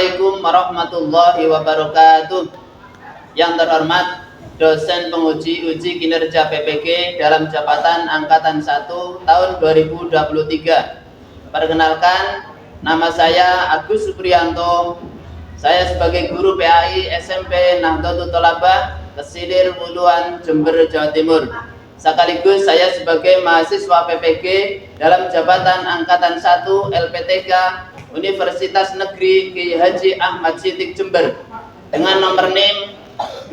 Assalamualaikum warahmatullahi wabarakatuh. Yang terhormat dosen penguji uji kinerja PPG dalam jabatan angkatan 1 tahun 2023. Perkenalkan, nama saya Agus Supriyanto. Saya sebagai guru PAI SMP Nahdlatul Thalabah Kesilir Wuluan, Jember, Jawa Timur. Sekaligus saya sebagai mahasiswa PPG dalam jabatan angkatan 1 LPTK Universitas Negeri Kiai Haji Ahmad Siddiq Jember dengan nomor NIM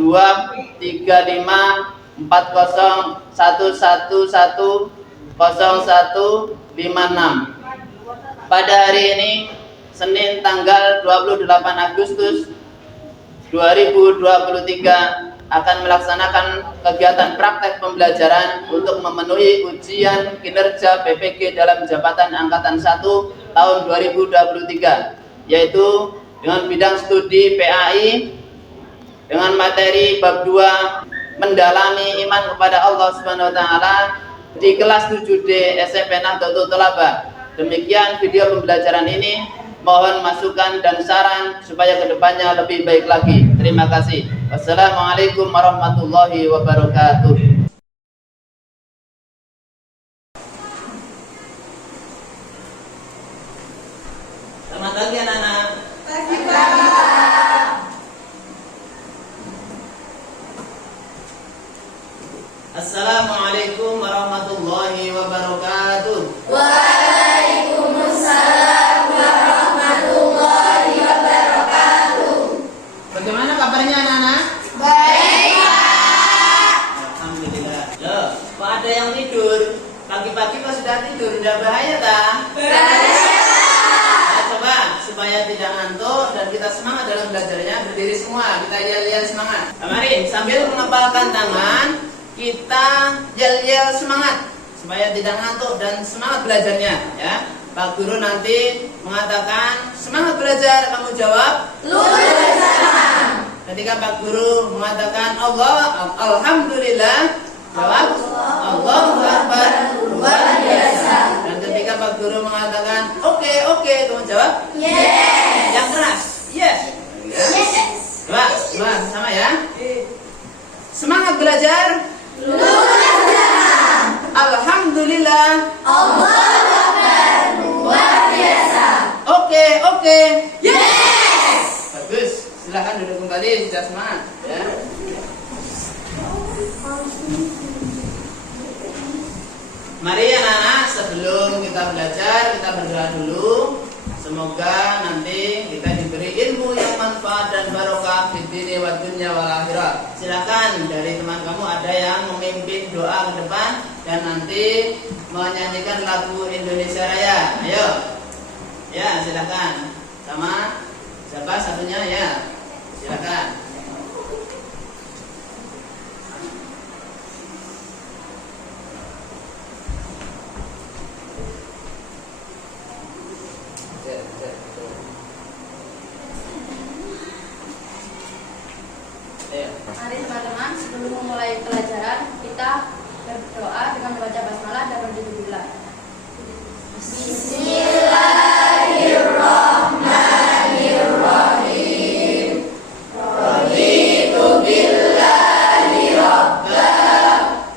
23541110156. Pada hari ini Senin tanggal 28 Agustus 2023 akan melaksanakan kegiatan praktek pembelajaran untuk memenuhi ujian kinerja PPG dalam jabatan angkatan 1 tahun 2023, yaitu dengan bidang studi PAI dengan materi bab 2 mendalami iman kepada Allah Subhanahu wa taala di kelas 7D SMP Nahdlatul Thalabah. Demikian video pembelajaran ini. Mohon masukan dan saran supaya kedepannya lebih baik lagi. Terima kasih. Wassalamualaikum warahmatullahi wabarakatuh. Selamat pagi anak-anak. Pagi, Pak. Assalamualaikum warahmatullahi wabarakatuh. Waalaikumsalam warahmatullahi wabarakatuh. Bagaimana kabarnya anak-anak? Baik, Pak. Alhamdulillah. Loh, kok ada yang tidur? Pagi-pagi kok sudah tidur? Udah bahaya tak? Bahaya. Nah, coba supaya tidak ngantuk dan kita semangat dalam belajarnya, berdiri semua. Kita yel-yel semangat. Nah, mari sambil mengepalkan tangan, kita yel-yel semangat supaya tidak ngantuk dan semangat belajarnya, ya. Pak Guru nanti mengatakan semangat belajar, kamu jawab Lurus bersama. ketika Pak Guru mengatakan Alhamdulillah, jawab Allahu Akbar, Luar biasa. dan ketika Pak Guru mengatakan oke, kamu jawab Yes. yang keras, yes. Yes. Coba sama ya. Semangat belajar. Lurus bersama. Alhamdulillah. Allahu Akbar. Luar biasa. Oke. Yes. Bagus. Silahkan duduk kembali, sudah semangat, ya. Mari anak-anak, sebelum kita belajar, kita berdoa dulu. Semoga nanti kita diberi ilmu yang manfaat dan barokah di dunia wa dunya wal akhirah. Silakan dari teman kamu ada yang memimpin doa ke depan dan nanti menyanyikan lagu Indonesia Raya. Ayo. Ya, silakan. Sama siapa satunya ya? Silakan. Mari teman-teman, sebelum memulai pelajaran kita berdoa dengan membaca basmalah dan berdiri dulu. Bismillahirrahmanirrahim. Raditu billahi rabba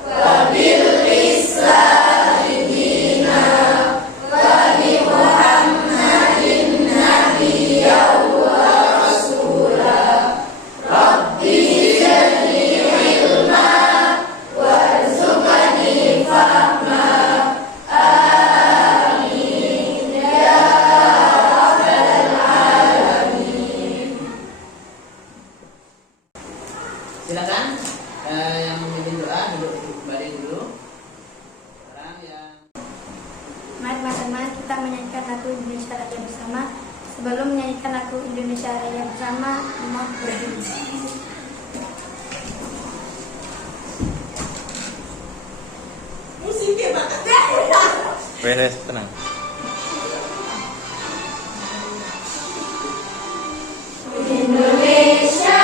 wa bil islami dina wa bi Muhammadin nabiyyan wa rasulah. Rabbi zidni ilma warzuqni fahma. Amin ya rabbal alamin. Silakan yang memimpin doa duduk kembali dulu. Sekarang yang Mari teman-teman kita menyanyikan lagu Indonesia Raya bersama. Sebelum menyanyikan lagu Indonesia Raya bersama, mohon berdiri. Musiknya banget. Beres, tenang. Indonesia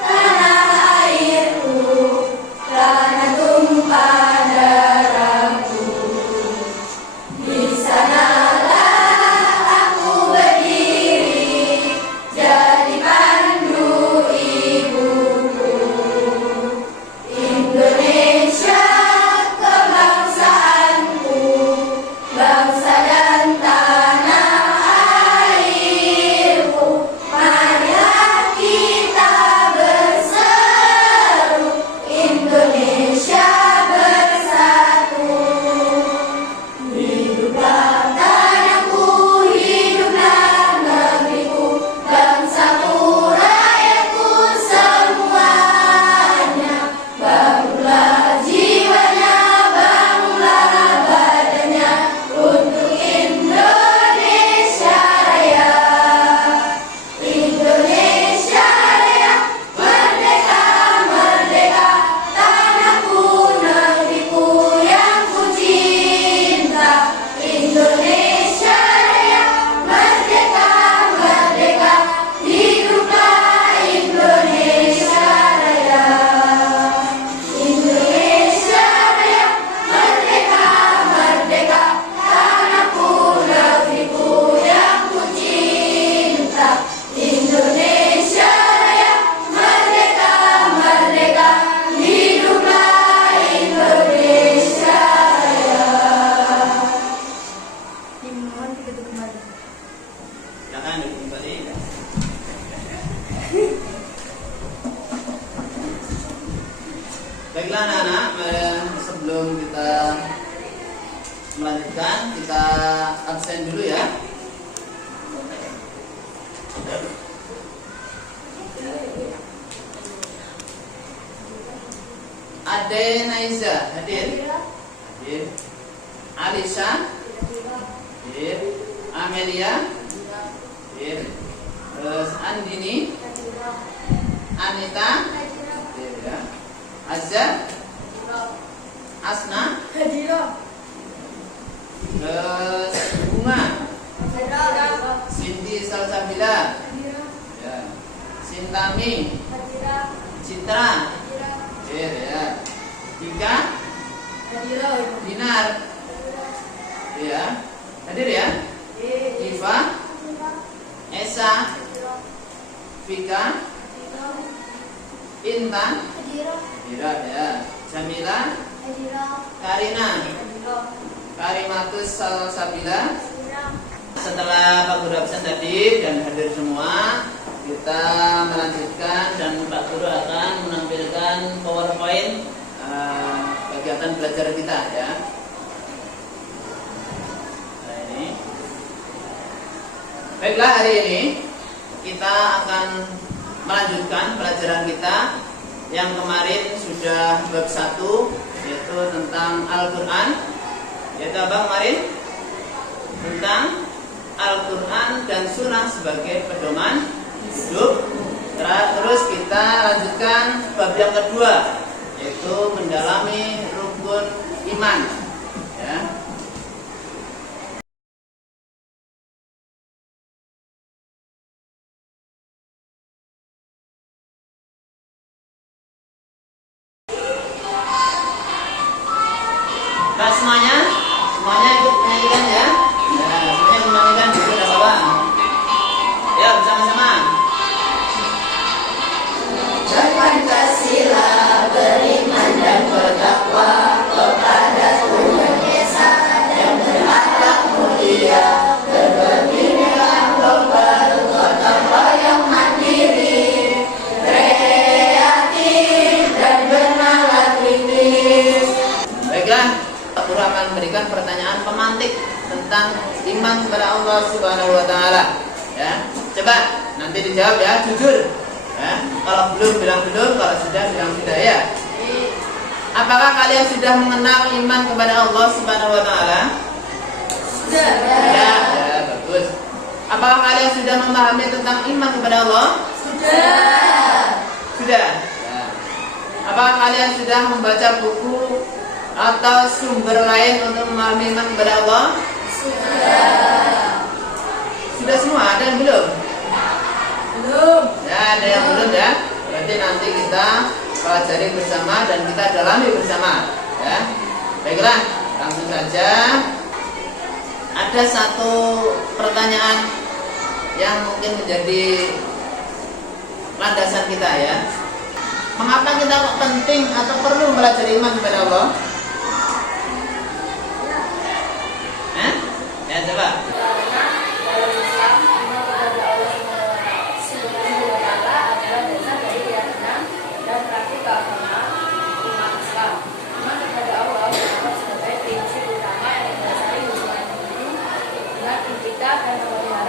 tanah airku, tanah tumpah darahku. Di sanalah aku berdiri, lanjutkan, kita absen dulu ya. Ade Naiza hadir. Hadir. Alisa hadir. Amelia hadir. Terus Andini, Anita hadir ya. Azza, Asna, terus Bunga, Cindy Salsabila, ya. Sintami, Citra, hadir ya. Dika, Dinar, ya. Hadir ya. Diva, Esa, Vika, Intan, Hadira ya. Jamila, Karina, Karimatus Salsabila. Setelah Pak Guru absen tadi dan hadir semua, kita melanjutkan dan Pak Guru akan menampilkan PowerPoint kegiatan belajar kita ya. Nah, ini. Baiklah, hari ini kita akan melanjutkan pelajaran kita yang kemarin sudah bab 1, yaitu tentang Al-Quran. Yaitu apa kemarin? Tentang Al-Quran dan Sunnah sebagai pedoman hidup. Terus kita lanjutkan bab yang kedua, yaitu mendalami rukun iman ya. Nah, semuanya ikut menyanyikan ya. Nah, semuanya ikut menyanyikan dulu dah bawah. Ya, bersama-sama. Pancasila beriman dan bertakwa kepada Tuhan Esa dan berakhlak mulia, berbineka tunggal, gotong royong mandiri, kreatif dan bernalar kritis. Baiklah, Pak Guru akan memberikan pertanyaan pemantik tentang iman kepada Allah Subhanahu wa taala. Ya. Coba nanti dijawab ya, jujur. Ya. Kalau belum bilang belum, kalau sudah bilang sudah ya. Apakah kalian sudah mengenal iman kepada Allah Subhanahu wa taala? Sudah. Ya, bagus. Apakah kalian sudah memahami tentang iman kepada Allah? Sudah. Sudah. Ya. Apakah kalian sudah membaca buku atau sumber lain untuk memahami iman kepada Allah? Sudah. Sudah semua? Ada yang belum? Belum. Ya, ada yang belum ya. Berarti nanti kita pelajari bersama dan kita dalami bersama ya. Baiklah, langsung saja. Ada satu pertanyaan yang mungkin menjadi landasan kita ya. Mengapa kita kok penting atau perlu belajar iman kepada Allah? Ya, coba. Karena dalam Islam, iman kepada Allah Subhanahu wa Ta'ala adalah dasar dari keyakinan dan praktik keagamaan umat Islam. Iman kepada Allah dianggap sebagai prinsip utama yang mendasari hubungan individu dengan pencipta dan pemelihara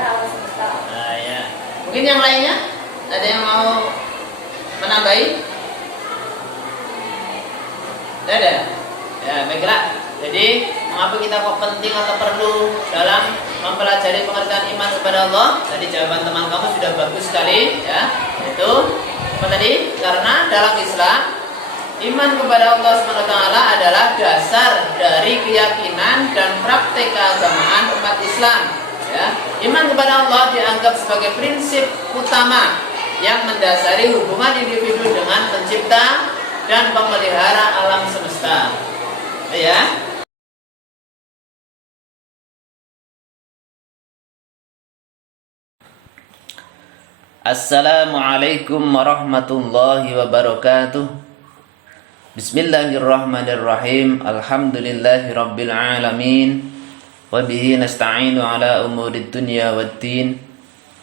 alam semesta. Nah, ya. Mungkin yang lainnya ada yang mau menambahi? Tidak ada. Ya, baiklah. Jadi, mengapa kita kok penting atau perlu dalam mempelajari pengertian iman kepada Allah? Tadi jawaban teman kamu sudah bagus sekali, ya. Itu apa tadi? Karena dalam Islam, iman kepada Allah SWT adalah dasar dari keyakinan dan praktek keagamaan umat Islam. Ya. Iman kepada Allah dianggap sebagai prinsip utama yang mendasari hubungan individu dengan pencipta dan pemelihara alam semesta. Ya. Assalamualaikum warahmatullahi wabarakatuh. Bismillahirrahmanirrahim. Alhamdulillahi rabbil alamin. Wabihi nasta'inu ala umurid dunya waddin.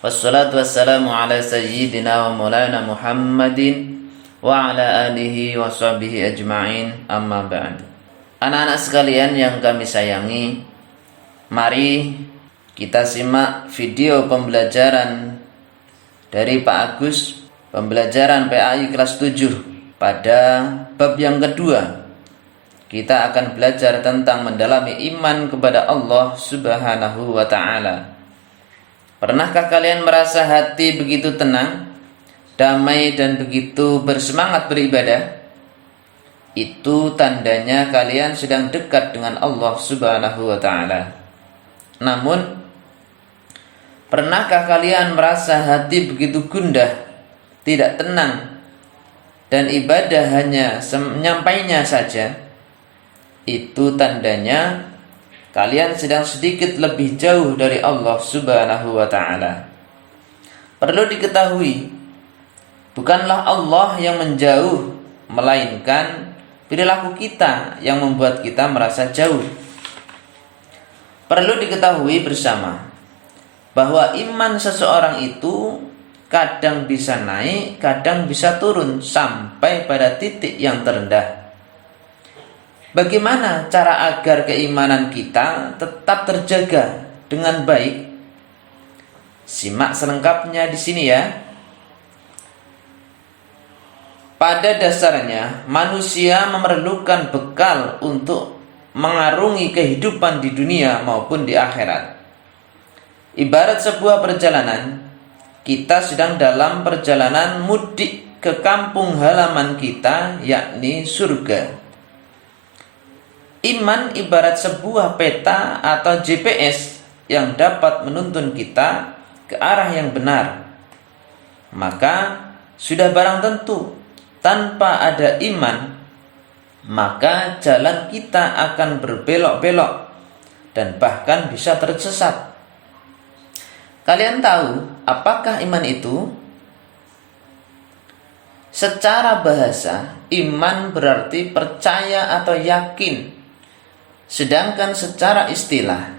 Wassalatu wassalamu ala sayyidina wa maulana Muhammadin wa ala alihi wa sahbihi ajma'in. Amma ba'd. Anak-anak sekalian yang kami sayangi, Mari kita simak video pembelajaran dari Pak Agus, pembelajaran PAI kelas 7 pada bab yang kedua. Kita akan belajar tentang mendalami iman kepada Allah Subhanahu wa ta'ala. Pernahkah kalian merasa hati begitu tenang, damai dan begitu bersemangat beribadah? Itu tandanya kalian sedang dekat dengan Allah Subhanahu wa ta'ala. Namun, pernahkah kalian merasa hati begitu gundah, tidak tenang, dan ibadah hanya menyampainya saja? Itu tandanya kalian sedang sedikit lebih jauh dari Allah Subhanahu wa ta'ala. Perlu diketahui, bukanlah Allah yang menjauh, melainkan perilaku kita yang membuat kita merasa jauh. Perlu diketahui bersama bahwa iman seseorang itu kadang bisa naik, kadang bisa turun sampai pada titik yang terendah. Bagaimana cara agar keimanan kita tetap terjaga dengan baik? Simak selengkapnya di sini ya. Pada dasarnya, manusia memerlukan bekal untuk mengarungi kehidupan di dunia maupun di akhirat. Ibarat sebuah perjalanan, kita sedang dalam perjalanan mudik ke kampung halaman kita, yakni surga. Iman ibarat sebuah peta atau GPS yang dapat menuntun kita ke arah yang benar. Maka sudah barang tentu, tanpa ada iman, maka jalan kita akan berbelok-belok dan bahkan bisa tersesat. Kalian tahu apakah iman itu? Secara bahasa, iman berarti percaya atau yakin. Sedangkan secara istilah,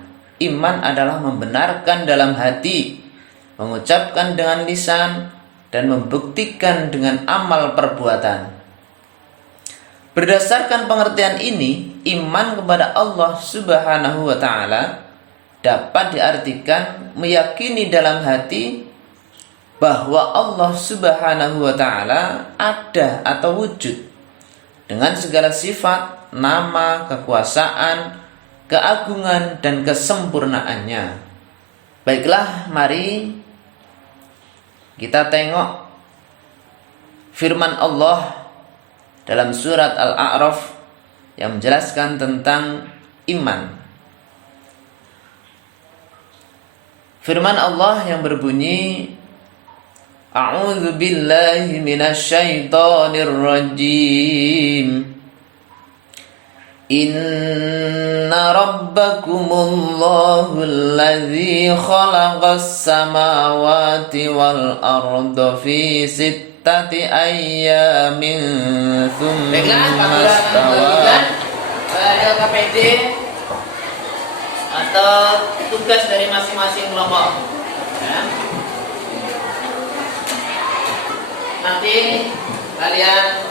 iman adalah membenarkan dalam hati, mengucapkan dengan lisan, dan membuktikan dengan amal perbuatan. Berdasarkan pengertian ini, iman kepada Allah Subhanahu wa ta'ala dapat diartikan meyakini dalam hati bahwa Allah Subhanahu wa ta'ala ada atau wujud dengan segala sifat, nama, kekuasaan, keagungan, dan kesempurnaannya. Baiklah, mari kita tengok firman Allah dalam surat Al-A'raf yang menjelaskan tentang iman. Firman Allah yang berbunyi, A'udzu billahi minasyaitonir rajim. Inna rabbakumullahu alladzi khalaqas samawati wal arda fi sittati ayyamin tsumma istawa. LKPD atau tugas dari masing-masing kelompok ya. Nanti kalian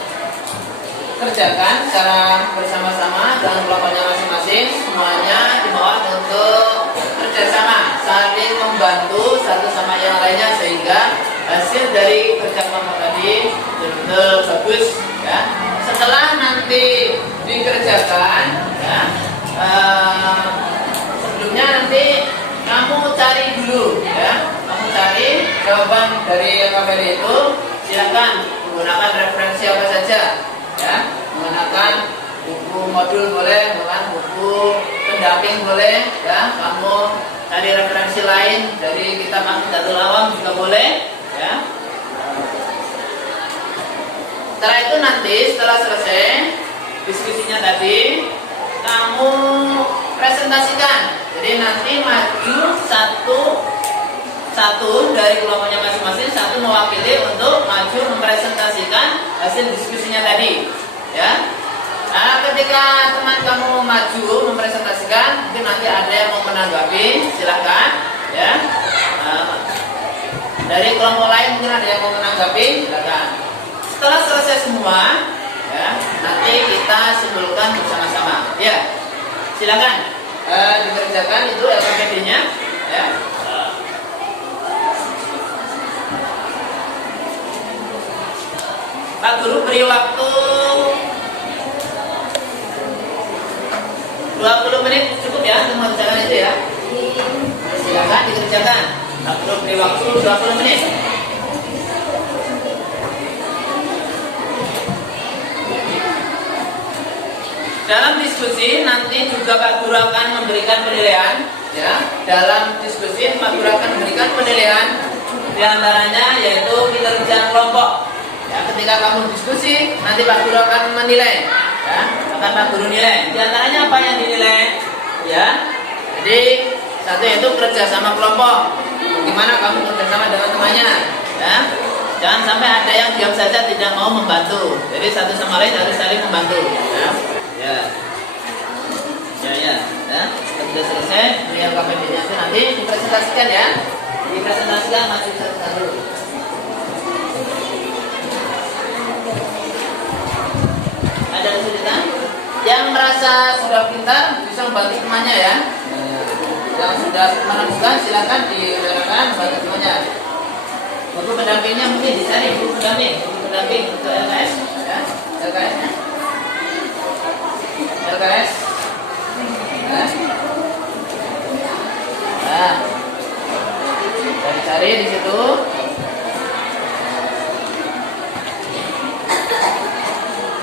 kerjakan secara bersama-sama dengan kelompoknya masing-masing. Semuanya dibawa untuk kerjasama, saling membantu satu sama yang lainnya sehingga hasil dari kerja kelompok tadi betul-betul bagus ya. Setelah nanti dikerjakan ya, sebelumnya nanti kamu cari dulu ya, kamu cari jawaban dari KPD itu. Silakan menggunakan referensi apa saja ya, menggunakan buku modul boleh, menggunakan buku pendamping boleh ya, kamu cari referensi lain dari kitab Aqidatul Awam juga boleh ya. Setelah itu nanti setelah selesai diskusinya tadi, kamu presentasikan. Jadi nanti maju satu dari kelompoknya masing-masing, satu mewakili untuk maju mempresentasikan hasil diskusinya tadi ya. Nah, ketika teman kamu maju mempresentasikan, mungkin nanti ada yang mau menanggapi, silahkan ya. Dari kelompok lain mungkin ada yang mau menanggapi, silahkan. Setelah selesai semua ya, nanti kita simpulkan bersama-sama ya. Silakan. dikerjakan itu LKPD-nya, ya. Pak Guru beri waktu 20 menit cukup ya untuk mengerjakan itu ya. Silakan dikerjakan. Pak Guru beri waktu 20 menit. Dalam diskusi nanti juga Pak Guru akan memberikan penilaian, ya. Dalam diskusi Pak Guru akan memberikan penilaian, diantaranya yaitu kinerja kelompok. Ya, ketika kamu diskusi, nanti Pak Guru akan menilai, ya. Akan Pak Guru nilai. Diantaranya apa yang dinilai, ya. Jadi satu yaitu kerjasama kelompok. Bagaimana kamu kerjasama dengan temannya, ya. Jangan sampai ada yang diam saja tidak mau membantu. Jadi satu sama lain harus saling membantu, ya. Ya. Sudah selesai, ini LKPD-nya itu nanti dipresentasikan ya. Dipresentasikan masih satu-satu. Ada kesulitan? Yang merasa sudah pintar bisa membantu temannya ya. Yang sudah menemukan silakan dilakukan membantu temannya. Buku pendampingnya mungkin dicari buku pendamping untuk LKS, ya. LKS-nya. LKS. Nah, cari di situ.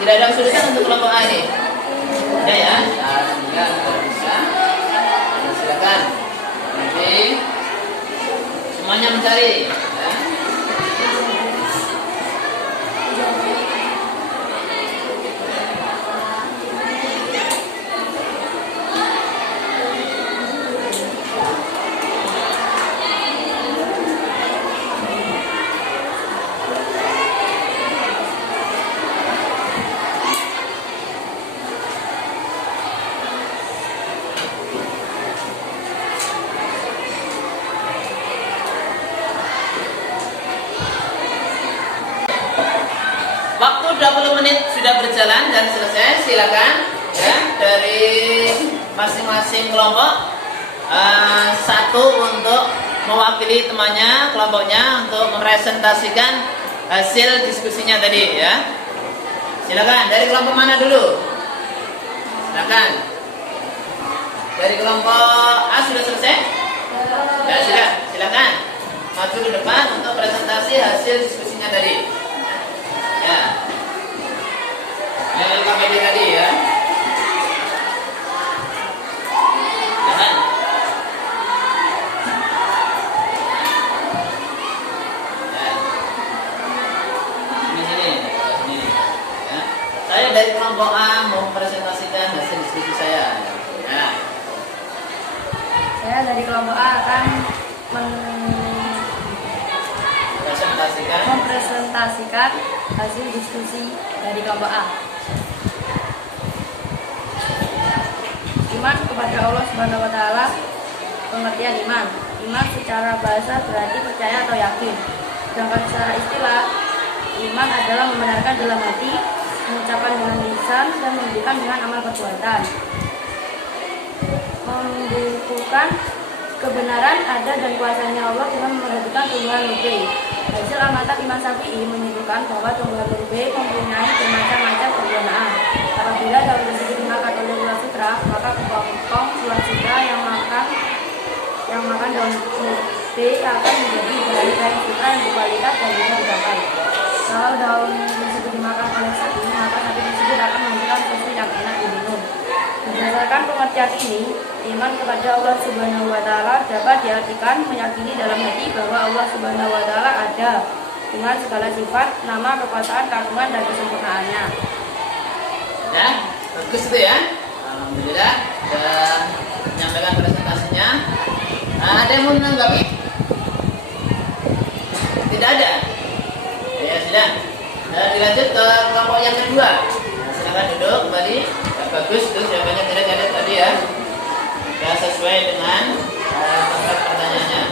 Tidak ada kesulitan untuk kelompok A ini. Tidak ya? Alhamdulillah kalau bisa. Nah, silakan. Nanti semuanya mencari. Ya. Waktu 20 menit sudah berjalan dan selesai. Silakan ya dari masing-masing kelompok satu untuk mewakili temannya, kelompoknya untuk mempresentasikan hasil diskusinya tadi ya. Silakan dari kelompok mana dulu? Silakan. Dari kelompok A sudah selesai? Ya sudah. Silakan maju ke depan untuk presentasi hasil diskusinya tadi. Ya, LKPD tadi ya. Jangan. Ya. Sini. Ya. Saya dari kelompok A mau presentasikan hasil diskusi saya. Ya. Saya dari kelompok A akan mempresentasikan hasil diskusi dari kelompok A. Iman kepada Allah Subhanahu wa taala. Pengertian iman. Iman secara bahasa berarti percaya atau yakin. Sedangkan secara istilah, iman adalah membenarkan dalam hati, mengucapkan dengan lisan dan membuktikan dengan amal perbuatan. Membukukan kebenaran ada dan kuasanya Allah dengan memperhatikan tumbuhan lebih. Hasil amatan Imam Syafi'i menunjukkan bahwa tumbuhan lebih mempunyai bermacam-macam kegunaan. Apabila daun tersebut dimakan oleh ulat sutra, maka kepompong ulat sutra yang makan daun lebih akan menjadi bayi sutra yang berkualitas dan bisa dipakai. Kalau daun tersebut dimakan oleh sapi, maka sapi tersebut akan memberikan susu yang enak diminum. Berdasarkan pengertian ini, iman kepada Allah Subhanahu wa taala dapat diartikan meyakini dalam hati bahwa Allah Subhanahu wa taala ada dengan segala sifat, nama, kekuasaan, keagungan dan kesempurnaannya. Ya, bagus itu ya. Alhamdulillah sudah menyampaikan presentasinya. Ada yang mau menanggapi? Tidak ada. Ya sudah. Dilanjut ke kelompok yang kedua. Silakan duduk kembali. Bagus tuh jawabannya tidak tadi ya. Ya sesuai dengan topik pertanyaannya.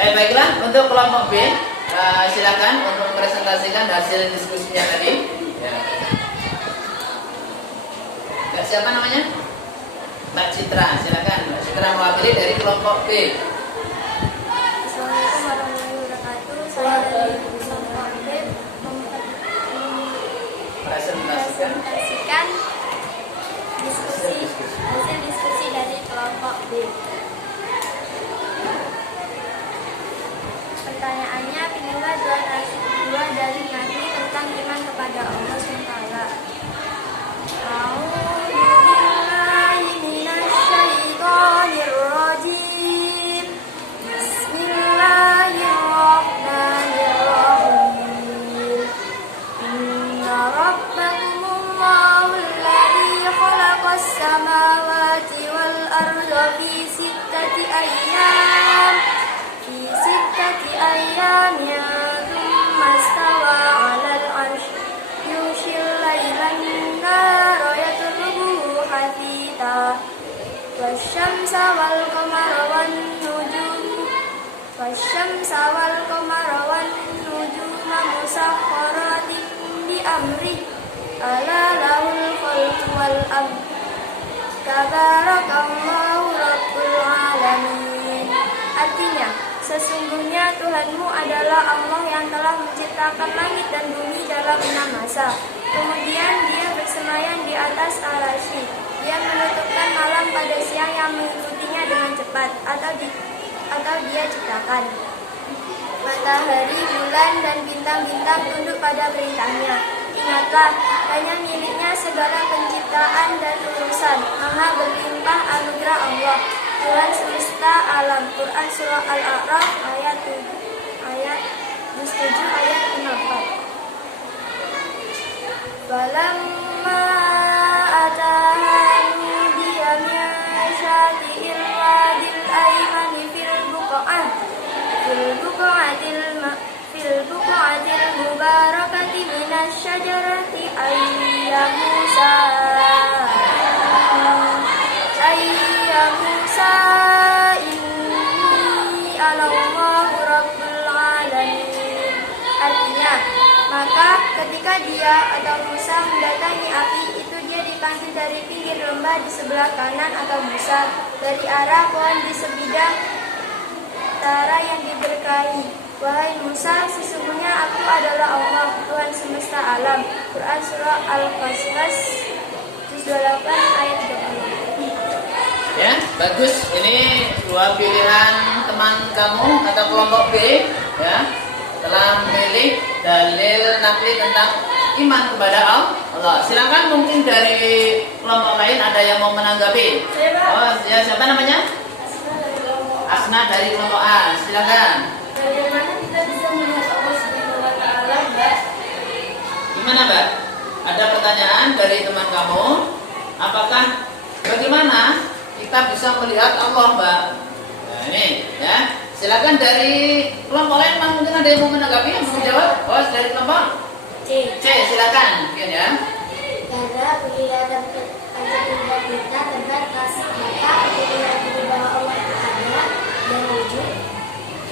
Baiklah untuk kelompok B silakan untuk mempresentasikan hasil diskusinya tadi. Ya. Siapa namanya? Mbak Citra, silakan. Mbak Citra mewakili dari kelompok B. Assalamualaikum warahmatullahi wabarakatuh. Saya dari kelompok B Presentasikan. mempresentasikan hasil diskusi dari kelompok B. Pertanyaannya, pilihlah dua dari nabi tentang iman kepada Allah SWT. A'udzubillahi minasyaitonirrajim. Bismillahirrahmanirrahim. Inna rabbakumullahu alladzi khalaqas samawati wal arda fi sittati ayyam. Thumma istawa 'alal 'arsy yughshil lailan nahara yatlubuhu hafitha wasyamsa wal qamara wan nujuma musakhkharatin bi amri ala lahul khalqu wal amr tabarakallahu rabbul alamin. Artinya, sesungguhnya Tuhanmu adalah Allah yang telah menciptakan langit dan bumi dalam 6 masa. Kemudian Dia bersemayam di atas al-arsy. Dia menutupkan malam pada siang yang mengikutinya dengan cepat, atau Dia ciptakan matahari, bulan, dan bintang-bintang tunduk pada perintahnya. Ingatlah, hanya miliknya segala penciptaan dan urusan. Maha berlimpah anugerah Allah, Tuhan semesta alam. Quran Surah Al-A'raf ayat 7 ayat 54. Falamma ataha nudiya min syati'il wadil aymani fil buq'atil mubarakati minasy syajarati ayya Musa inni Allahu rabbul alamin. Artinya, maka ketika dia atau Musa mendatangi api itu, dia dipanggil dari pinggir lembah di sebelah kanan atau Musa dari arah pohon di sebidang utara yang diberkahi. Wahai Musa, sesungguhnya aku adalah Allah, Tuhan semesta alam. Quran Surah Al-Qasas juz 28 ayat 20. Ya, bagus. Ini dua pilihan teman kamu atau kelompok B, ya, telah memilih dalil nakli tentang iman kepada Allah. Silakan, mungkin dari kelompok lain ada yang mau menanggapi. Oh, ya, siapa namanya? Asna dari kelompok A. Silakan. Bagaimana kita bisa melihat Allah Subhanahu wa Ta'ala, Mbak? Gimana, Mbak? Ada pertanyaan dari teman kamu. Apakah bagaimana kita bisa melihat Allah, Mbak? Nah, ini, ya. Silakan dari kelompok lain, mungkin ada yang mau menanggapi, yang mau menjawab. Oh, dari kelompok C, silakan, mungkin ya. Karena penglihatan panca kita terbatas, maka apabila kita bahwa Allah itu ada dan wujud,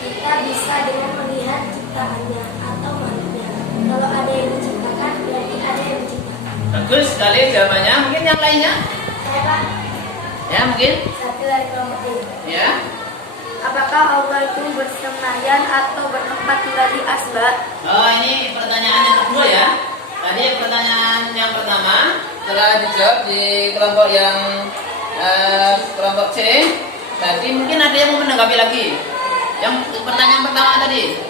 kita bisa dengan melihat ciptaannya atau makhluknya. Kalau ada yang diciptakan, berarti ada yang menciptakan. Bagus sekali jawabannya. Mungkin yang lainnya? Saya Pak, Ya, mungkin? satu dari kelompok ini. Ya. Apakah Allah itu bersemayam atau bertempat tinggal di asbab? Oh, ini pertanyaan yang kedua ya. Tadi pertanyaan yang pertama telah dijawab di kelompok yang kelompok C. Tadi mungkin ada yang mau menanggapi lagi. Yang pertanyaan pertama tadi,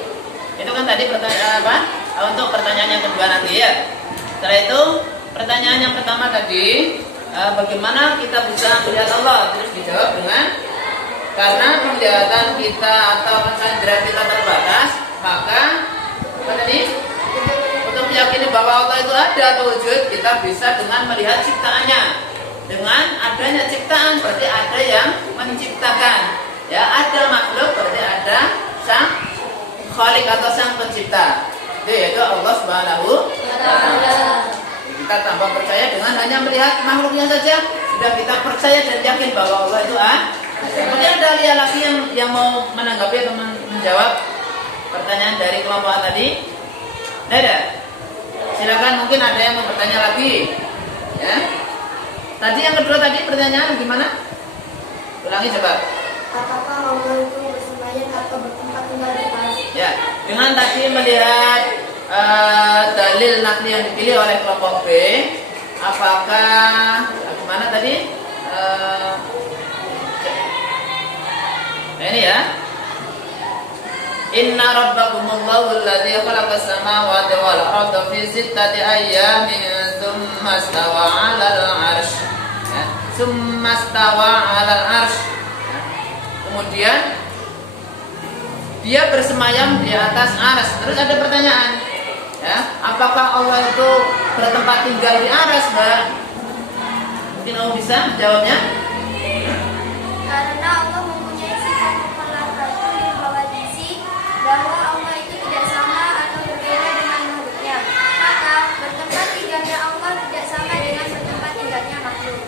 itu kan tadi pertanyaan apa? Untuk pertanyaan yang kedua nanti ya. Setelah itu pertanyaan yang pertama tadi, bagaimana kita bisa melihat Allah? Terus dijawab dengan karena penglihatan kita atau penglihatan kita terbatas, maka apa tadi? Untuk meyakini bahwa Allah itu ada atau wujud, kita bisa dengan melihat ciptaannya. Dengan adanya ciptaan berarti ada yang menciptakan. Ya, ada makhluk berarti ada sang khalik atau sang pencipta. Itu yaitu Allah Subhanahu wa Ta'ala. Kita tambah percaya dengan hanya melihat makhluknya saja, sudah kita percaya dan yakin bahwa Allah itu ada. Kemudian ada lagi yang mau menanggapi atau menjawab pertanyaan dari kelompok A tadi? Ada? Silakan, mungkin ada yang mau bertanya lagi. Ya. Tadi yang kedua tadi pertanyaan gimana? Ulangi coba. Apakah Allah itu bersemayam atau bertempat tinggal di atas? Ya, dengan tadi melihat dalil nakli yang dipilih oleh kelompok B, apakah gimana tadi? Nah ini ya. Inna rabbakumullahu alladzi khalaqas samawati wal arda fi sittati ayyamin tsumma istawa 'alal 'arsy. Ya, tsumma istawa 'alal 'arsy. Ya. Kemudian dia bersemayam di atas arsy. Terus ada pertanyaan, ya, apakah Allah itu bertempat tinggal di arsy, Mbak? Mungkin kamu bisa jawabnya? Karena Allah mempunyai sifat mukhalafatu lil hawadisi, bahwa Allah itu tidak sama atau berbeda dengan makhluknya. Maka bertempat tinggalnya Allah tidak sama dengan bertempat tinggalnya makhluk.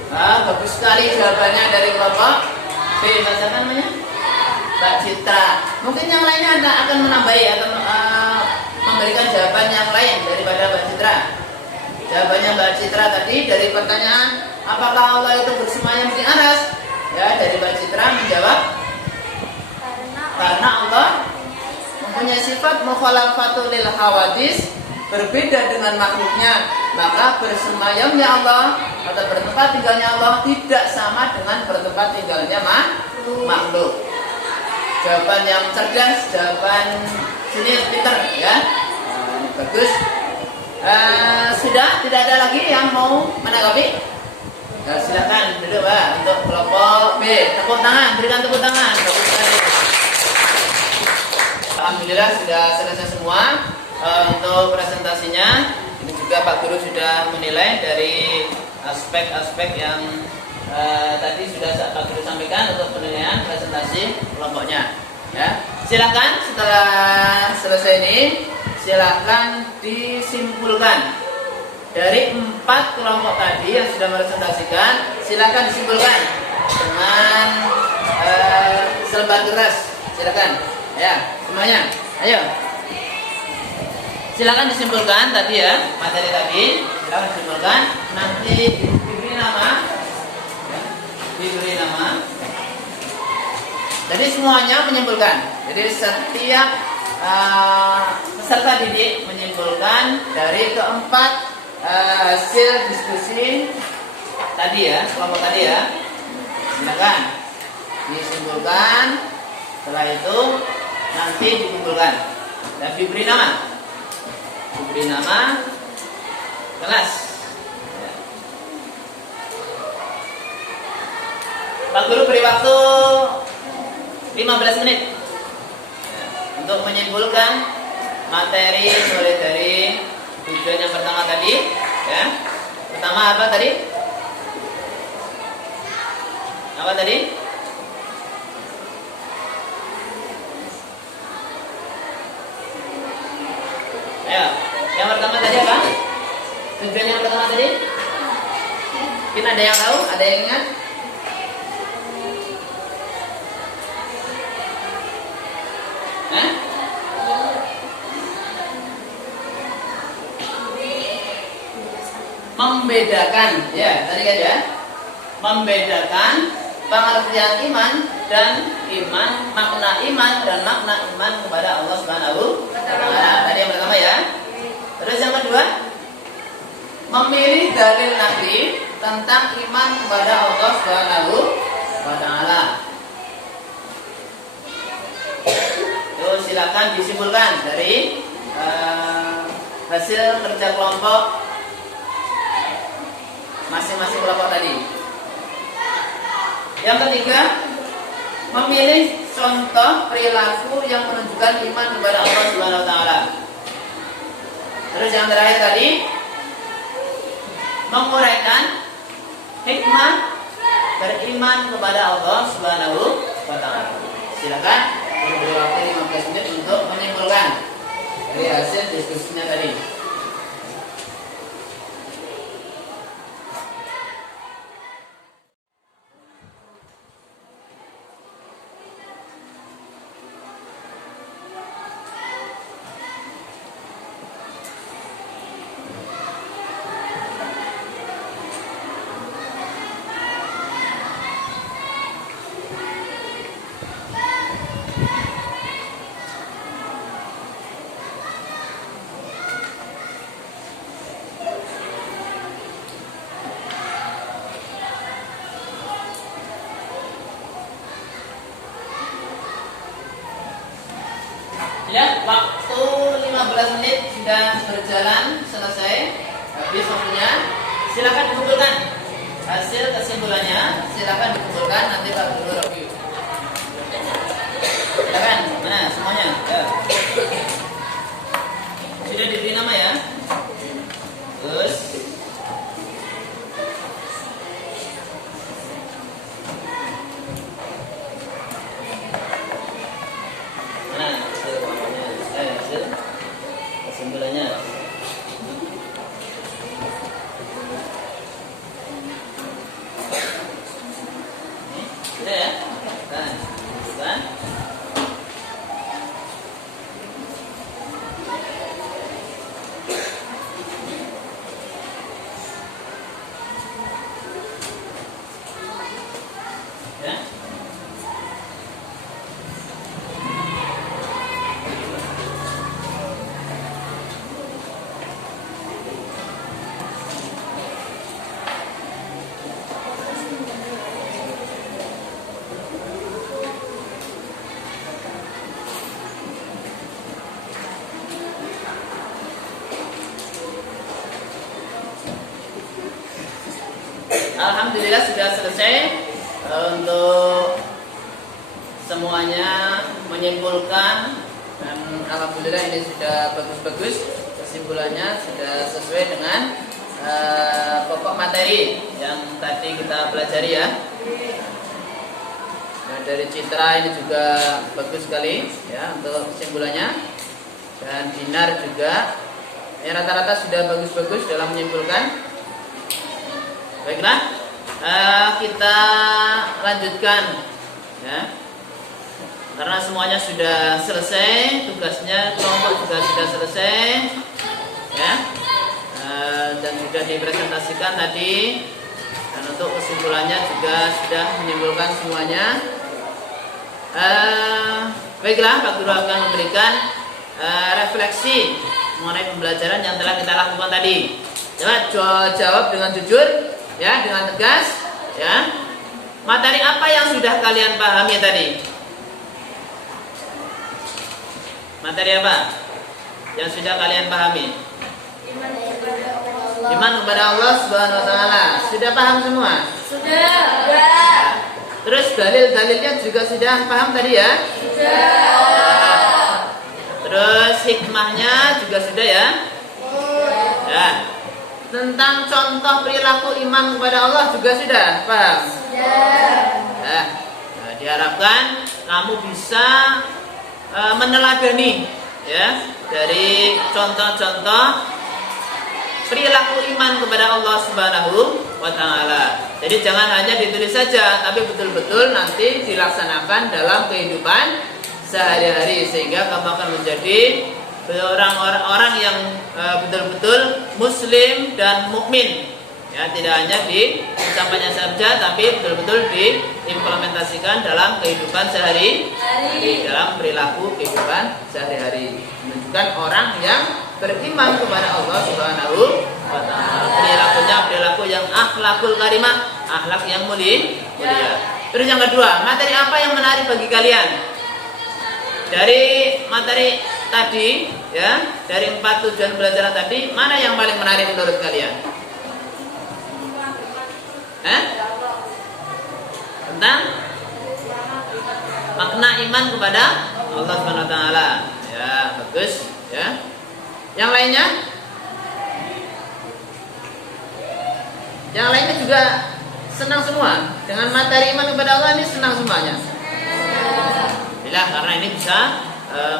Bagus sekali jawabannya dari kelompok B. Baca namanya Mbak Citra. Mungkin yang lainnya akan menambahi atau memberikan jawaban yang lain daripada Mbak Citra. Jawabannya Mbak Citra tadi dari pertanyaan apakah Allah itu bersemayam di aras? Ya, dari Mbak Citra menjawab karena Allah mempunyai sifat mukhalafatul lil hawadis, berbeda dengan makhluknya, maka bersemayamnya Allah atau bertempat tinggalnya Allah tidak sama dengan bertempat tinggalnya makhluk. Jawaban yang cerdas, jawaban sini pinter ya. Ini bagus. Sudah tidak ada lagi yang mau menanggapi? Ya, silakan dulu Pak untuk kelompok B. Tepuk tangan, berikan tepuk tangan. Bagus sekali. Alhamdulillah sudah selesai semua untuk presentasinya. Ini juga Pak Guru sudah menilai dari aspek-aspek yang tadi sudah Pak Guru sampaikan untuk penilaian presentasi kelompoknya. Ya, silakan setelah selesai ini, silakan disimpulkan dari 4 kelompok tadi yang sudah mepresentasikan. Silakan disimpulkan dengan selembar kertas. Silakan, ya semuanya. Ayo, silakan disimpulkan tadi ya materi tadi. Silakan disimpulkan. Nanti diberi nama. Diberi nama. Jadi semuanya menyimpulkan. Jadi setiap peserta didik menyimpulkan dari keempat hasil diskusi tadi ya, kelompok tadi ya. Silakan disimpulkan. Setelah itu nanti dikumpulkan dan diberi nama. Diberi nama kelas. Pak Guru beri waktu 15 menit untuk menyimpulkan materi mulai dari tujuan yang pertama tadi ya. Pertama apa tadi? Apa tadi? Ayo, yang pertama tadi apa? Tujuan yang pertama tadi? Mungkin ada yang tahu? Ada yang ingat? Membedakan, ya tadi kan ya, membedakan pengertian iman dan iman, makna iman dan makna iman kepada Allah Subhanahu wa Ta'ala. Tadi yang pertama ya. Terus yang kedua, memilih dalil nakli tentang iman kepada Allah Subhanahu wa Ta'ala. Terus silakan disimpulkan dari hasil kerja kelompok masing-masing kelompok tadi. Yang ketiga, memilih contoh perilaku yang menunjukkan iman kepada Allah Subhanahu wa Ta'ala. Terus yang terakhir tadi, menguraikan hikmah beriman kepada Allah Subhanahu wa Ta'ala. Silakan beri waktu 15 menit untuk menyimpulkan dari hasil diskusinya tadi. Ya, waktu 15 menit sudah berjalan selesai. Habis waktunya. Silakan dikumpulkan. Hasil kesimpulannya silakan dikumpulkan, nanti Pak Guru review. Silakan. Mana semuanya? Ya. Sudah diberi nama ya? Terus hasil kesimpulannya. Sudah ya? Kan? Ya? Alhamdulillah sudah selesai untuk semuanya menyimpulkan, dan alhamdulillah ini sudah bagus-bagus kesimpulannya, sudah sesuai dengan pokok materi yang tadi kita pelajari ya. Nah, dari Citra ini juga bagus sekali ya untuk kesimpulannya, dan Dinar juga ya, rata-rata sudah bagus-bagus dalam menyimpulkan. Baiklah, kita lanjutkan ya, karena semuanya sudah selesai, tugasnya kelompok juga sudah selesai ya, dan sudah dipresentasikan tadi, dan untuk kesimpulannya juga sudah menyimpulkan semuanya. Baiklah, Pak Guru akan memberikan refleksi mengenai pembelajaran yang telah kita lakukan tadi. Coba jawab dengan jujur ya, dengan tegas ya. Materi apa yang sudah kalian pahami tadi? Materi apa yang sudah kalian pahami? Iman kepada Allah Subhanahu wa taala. Sudah paham semua? Sudah. Terus dalil-dalilnya juga sudah paham tadi ya? Sudah. Terus hikmahnya juga sudah ya? Ya. Tentang contoh perilaku iman kepada Allah juga sudah paham? Nah, diharapkan kamu bisa meneladani ya dari contoh-contoh perilaku iman kepada Allah Subhanahu wa taala. Jadi jangan hanya ditulis saja, tapi betul-betul nanti dilaksanakan dalam kehidupan sehari-hari, sehingga kamu akan menjadi orang-orang yang betul-betul muslim dan mukmin ya, tidak hanya di ucapannya saja, tapi betul-betul diimplementasikan dalam kehidupan sehari-hari, dalam perilaku kehidupan sehari-hari, menunjukkan orang yang beriman kepada Allah Subhanahu wa taala. Perilaku yang akhlakul karimah, akhlak yang mulia. Terus yang kedua, materi apa yang menarik bagi kalian? Dari materi tadi ya, dari 4 tujuan pelajaran tadi, mana yang paling menarik menurut kalian? Tentang makna iman kepada Allah Subhanahu wa taala. Ya, bagus ya. Yang lainnya? Yang lainnya juga senang semua dengan materi iman kepada Allah ini, senang semuanya. Bila karena ini bisa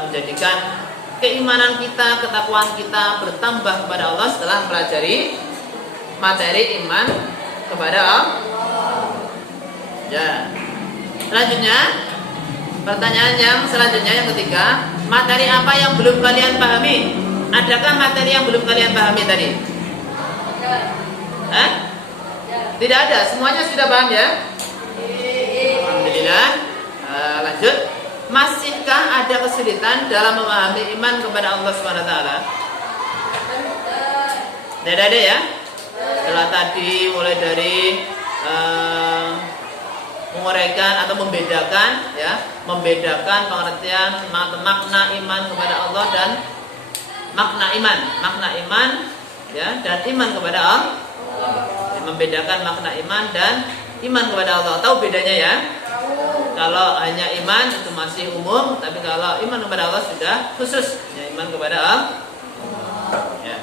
menjadikan keimanan kita, ketakwaan kita bertambah kepada Allah setelah mempelajari materi iman kepada Allah. Ya. Selanjutnya, pertanyaan yang selanjutnya yang ketiga, materi apa yang belum kalian pahami? Adakah materi yang belum kalian pahami tadi? Tidak ada, semuanya sudah paham ya? Alhamdulillah. Lanjut. Masihkah ada kesulitan dalam memahami iman kepada Allah SWT? Tidak ada ya? Setelah tadi mulai dari menguraikan atau membedakan pengertian makna iman kepada Allah dan makna iman ya, dan iman kepada Allah. Membedakan makna iman dan iman kepada Allah. Tahu bedanya ya? Kalau hanya iman itu masih umum, tapi kalau iman kepada Allah sudah khusus. Ya, iman kepada Allah. Ya.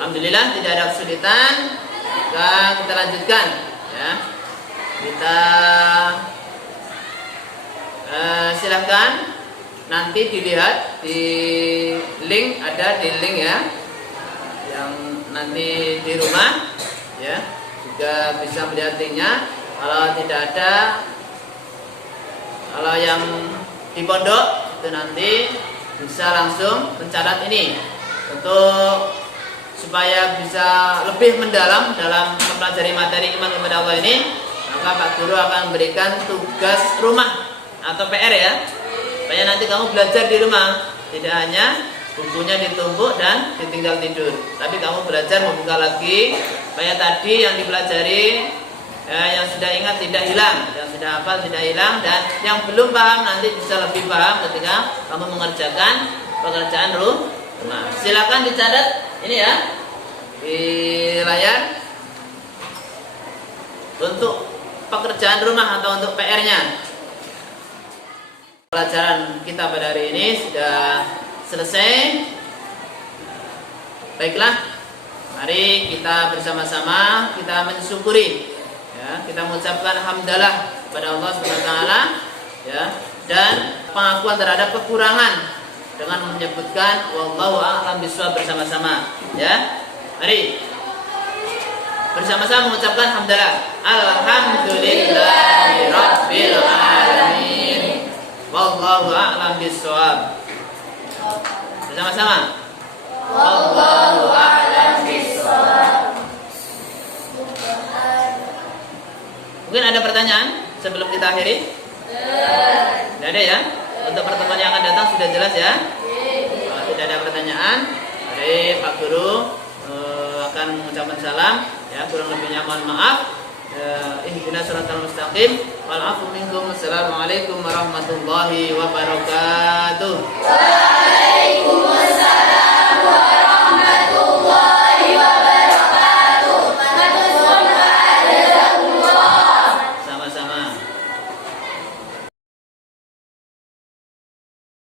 Alhamdulillah tidak ada kesulitan. Kita lanjutkan ya. Kita silakan nanti dilihat di link, ada di link ya, yang nanti di rumah ya juga bisa melihat linknya. Kalau tidak ada, kalau yang di pondok itu nanti bisa langsung mencatat ini untuk supaya bisa lebih mendalam dalam mempelajari materi iman kepada Allah ini. Maka Pak Guru akan memberikan tugas rumah atau PR ya, supaya nanti kamu belajar di rumah, tidak hanya bukunya ditumpuk dan ditinggal tidur, tapi kamu belajar membuka lagi, supaya tadi yang dipelajari yang sudah ingat tidak hilang, yang sudah hafal tidak hilang, dan yang belum paham nanti bisa lebih paham ketika kamu mengerjakan pekerjaan rumah. Silakan dicatat ini ya di layar untuk pekerjaan rumah atau untuk PR-nya. Pelajaran kita pada hari ini sudah selesai. Baiklah, mari kita bersama-sama kita mensyukuri ya, kita mengucapkan hamdalah kepada Allah Subhanahu wa taala ya, dan pengakuan terhadap kekurangan dengan menyebutkan wallahu a'lam bishawab bersama-sama ya. Mari bersama-sama mengucapkan hamdalah. Alhamdulillahi rabbil alamin. Wallahu a'lam bishawab. Bersama-sama. Wallahu a'lam bishawab. Mungkin ada pertanyaan sebelum kita akhiri? Tidak ada ya? Untuk pertemuan yang akan datang sudah jelas ya? Kalau tidak ada pertanyaan, mari Pak Guru akan mengucapkan salam ya, kurang lebihnya mohon maaf. Ihdinas siratal mustaqim wal 'afwu minkum. Assalamualaikum warahmatullahi wabarakatuh.